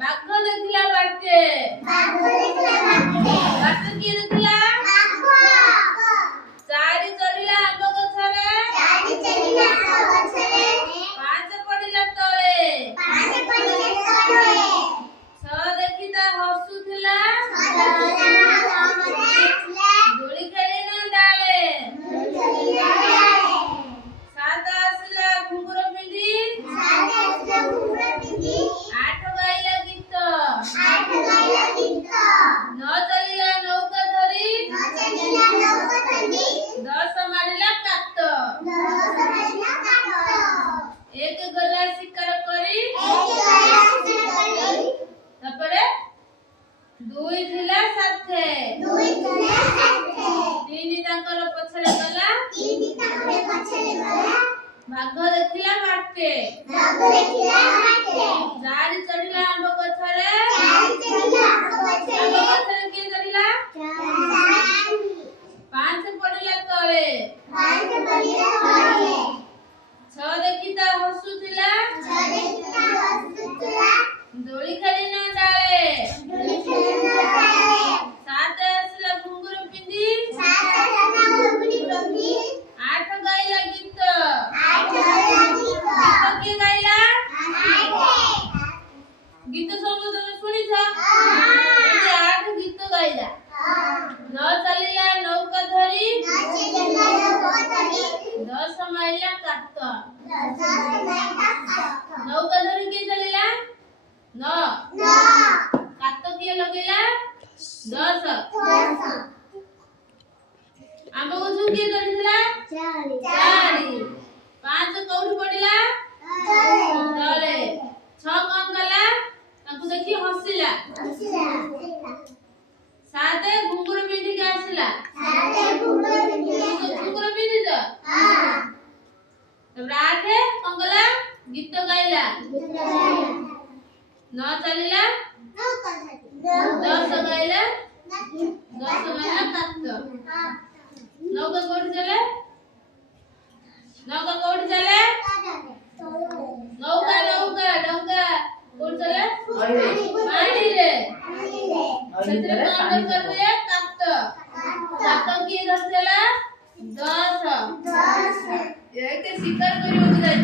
ବାଘ ଦେଖିଲା ବାଟେ ଚାରି ଚଢିଲା ଆମ୍ବ ଗଛରେ କିଏ ଚଢିଲା ପାଞ୍ଚ ପଡିଲା ତଳେ ଛଅ ଦେଖି ତା ହସୁଥିଲା ଦୋଳି ଖେଳି ନା ଡାଳେ ସାତ ଆସିଲା ଘୁଙ୍ଗୁର ପିନ୍ଧି ଆଠ ଗାଇଲା ଗୀତ କିଏ ଗାଇଲା ଗୀତ ସବୁ ତମେ ଶୁଣିଛ ଆଠ ଗୀତ ଗାଇଲା ନ ଚାଲିଲା ନୌକା ଧରି ଦଶ ମାଇଲା କାତ ନୌକା ଧରି କିଏ ଚାଲିଲା ନ କାତ କିଏ ଲଗେଇଲା ଦଶ ଆମ୍ବ ଗଛ କିଏ ଚଢିଥିଲା ଚାରି ପାଞ୍ଚ କୋଉଠି ପଡିଲା ତଳେ ଛଅ କଣ କଲା ତାଙ୍କୁ ଦେଖି ହସିଲା ସାତ ଘୁଙ୍ଗୁର ପିନ୍ଧିକି ଆସିଲା ଘୁଙ୍ଗୁର ପିନ୍ଧିଛ ତାପରେ ଆଠ କଣ କଲା ଗୀତ ଗାଇଲା ନ ଚାଲିଲା ଦଶ ଗାଇଲା ଦଶ ମାଇଲା କାତ ନୌକା କୋଉଠି ଚାଲେ ନୌକା କୋଉଠି ଚାଲେ ନୌକା ନୌକା ଡଙ୍ଗା କୋଉଠି ଚାଲେ ପାଣିରେ ସେଥିରେ କଣ ଦରକାର ହୁଏ କାତ କାତ କିଏ ଧରିଥିଲା 10 ଏକ ଶିକାର କରିବାକୁ ଯାଇଥିଲା